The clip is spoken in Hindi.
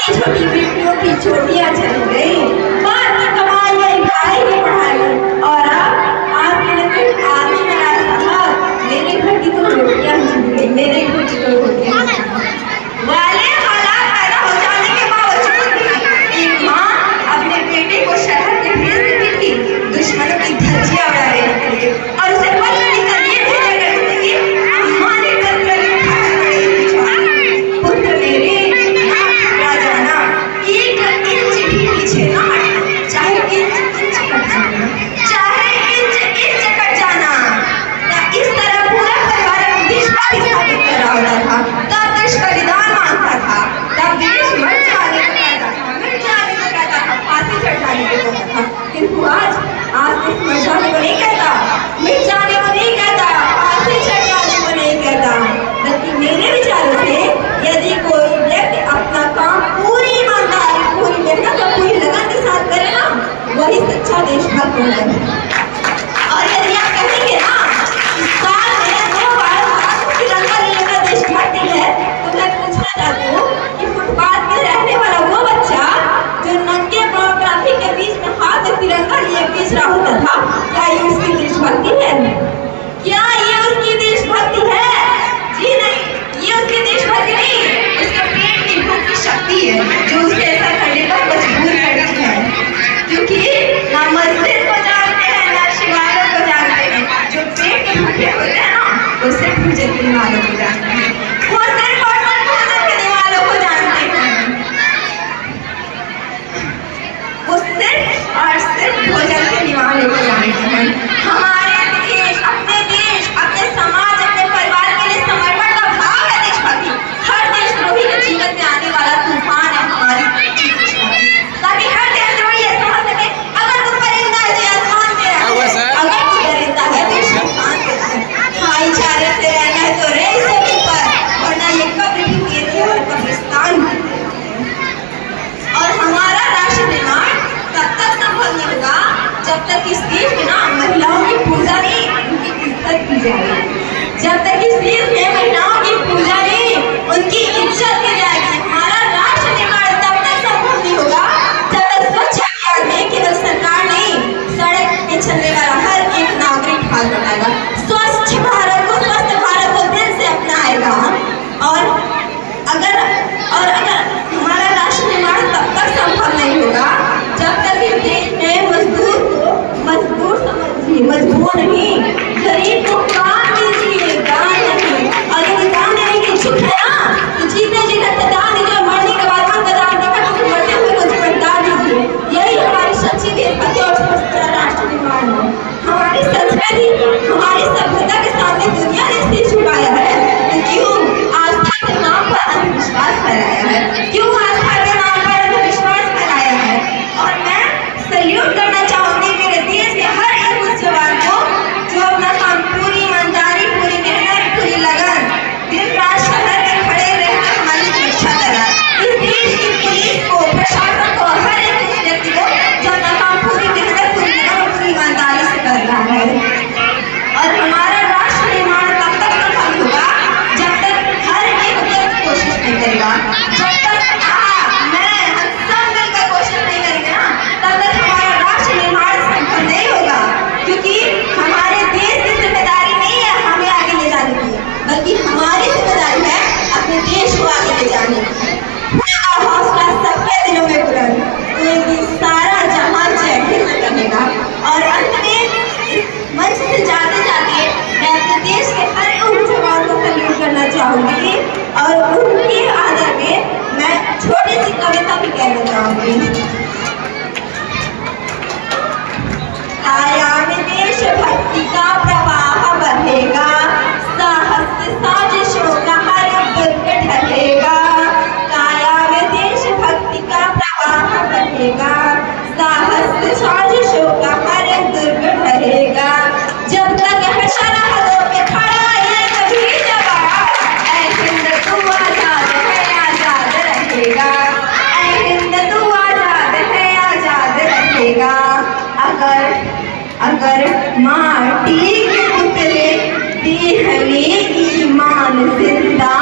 छोटी छोटी बेटियों की चोटियां चली गई, माँ की कमाई गई, भाई की पढ़ाई, और अब आपके लिए आदमी बनाया साहब, मेरे घर की तो रोटियां छूट गई, मेरे घर की तो रोटियां वाले हालात पैदा हो जाने के बावजूद भी एक माँ अपने बेटे को शहर में भेज देती थी दुश्मनों की धज्जियां उड़ा देने के लिए, और उसे पत्र लिखकर ये भेजा करती थी कि अम्मा ने पत्र लिखा है, पुत्र मेरे ना घबरा जाना, एक इंच भी पीछे ना हटना, चाहे इंच इंच कट जाना, चाहे इंच इंच कट जाना। इस तरह पूरा परिवार देशभक्ति स्थापित कर रहा होता था, तब देश बलिदान मांगता था, तब देश मर जाने को कहता था, मिट जाने को कहता था, फांसी चढ़ जाने को कहता था, किंतु आज देश मर जाने को नहीं कहता, मिट जाने को नहीं कहता, फांसी चढ़ जाने को नहीं कहता, बल्कि मेरे विचारों से यदि कोई व्यक्ति अपना काम पूरी ईमानदारी, पूरी मेहनत और पूरी लगन के साथ करे ना, वही सच्चा देशभक्त होता है। और यदि आप कहेंगे ना साल में 2 बार हाथ में तिरंगा लेने का देशभक्ति है, तो मैं पूछना चाहती हूँ कि फुटपाथ में रहने वाला वो बच्चा जो नंगे पांव ट्रैफिक के बीच में हाथ में तिरंगा लिए बेच रहा होता था, क्या ये उसकी देशभक्ति है? क्या ये उसकी देशभक्ति है? जी नहीं, ये उसकी देशभक्ति नहीं, उसके पेट की भूख की शक्ति है जो उसे ऐसा करने पर मजबूर करती है, क्योंकि ना मस्जिद को जानते हैं ना शिवालयों को जानते हैं, जो पेट के भूखे होते हैं ना वो सिर्फ भोजन करने वालों को जानते हैं, वो सिर्फ और सिर्फ भोजन करने वालों को जानते हैं, वो सिर्फ और सिर्फ भोजन करने वालों को जानते हैं। हमारे देश, अपने समाज, अपने परिवार के लिए समर्पण का भाव है देशभक्ति। हर देशद्रोही के जीवन में आने वाला तूफान है हमारी देशभक्ति, ताकि हर देशद्रोही ये समझ सके अगर तू परिंदा है तो आसमान पे रहे, अगर तू परिंदा है तो आसमान पे रहे, भाईचारे से रहना है तो रह जमीन पर, वरना ये कब्र भी तेरे है और कब्रिस्तान भी। और हमारा राष्ट्र निर्माण तब तक संभव नहीं होगा जब तक इस देश में ना महिलाओं की पूजा नहीं, उनकी इज्जत की जाए, जब तक इस देश में महिलाओं की पूजा नहीं, उनकी इज्जत की जाएगी। हमारा राष्ट्र निर्माण तब तक संभव नहीं होगा जब तक स्वच्छ अभियान में केवल सरकार नहीं, सड़क पे चलने वाला हर एक नागरिक हाथ बढ़ाएगा, स्वच्छ भारत को, स्वस्थ भारत को दिल से अपनाएगा। और अगर हमारा राष्ट्र निर्माण तब तक संभव नहीं होगा जब तक इस देश में मजदूर को मजदूर समझिए, मजबूर नहीं, गरीब को काम दीजिए, दान नहीं, और यदि दान देने की इच्छुक है ना तो जीते जी तक दान दीजिए, मरने के बाद हम दान देकर तो मरते हुए को जीवन दान दीजिए। यही हमारी सच्ची देशभक्ति और सच्चा राष्ट्र निर्माण है। हमारी संस्कृति, हमारी सभ्यता के सामने दुनिया ने सिर झुकाया है, तो क्यों आस्था के नाम पर अंधविश्वास फैलाया है, क्यों आस्था के नाम पर अंधविश्वास फैलाया है। और मैं सल्यूट करना चाहूंगी मेरे देश के हर एक उस जवान को जो अपना काम पूरी ईमानदारी, पूरी मेहनत, पूरी लगन, दिन रात शहर में खड़े रहकर हमारी सुरक्षा कर रहा है। इस देश की पुलिस को, प्रशासन को, हर एक उस व्यक्ति को जो अपना काम पूरी मेहनत, पूरी लगन और पूरी ईमानदारी से कर रहा है। और हमारा राष्ट्र निर्माण तब तक संभव होगा जब तक हर एक व्यक्ति कोशिश नहीं करेगा, जब तक मैं, हम सब मिलकर कोशिश नहीं करेंगे ना, तब तक हमारा राष्ट्र निर्माण संभव नहीं होगा, क्योंकि हमारे देश की जिम्मेदारी नहीं है हमें आगे ले जाने की, बल्कि हमारी जिम्मेदारी है अपने देश को आगे ले जाने की। हौसला सबके दिलों में बुलंद, तो एक दिन सारा जहां जय हिंद कहेगा। और अंत में इस मंच से जाते जाते मैं अपने देश के हर उन जवान को सल्यूट करना चाहूंगी, और उनके आदर में मैं छोटी सी कविता भी कहना चाहूंगी। काया में देशभक्ति का प्रवाह बढ़ेगा, साहस से साजिशों का हर दुर्ग ढहेगा, काया में देशभक्ति का प्रवाह बढ़ेगा, साहस से साजिशों का हर दुर्ग ढहेगा, जब तक है सरहदों पे खड़ा ये कभी जवान, ऐ हिंद तू आजाद है, आजाद रहेगा, ऐ हिंद तू आजाद है, आजाद रहेगा। अगर माटी के पुतले दी हमें ईमान जिंदा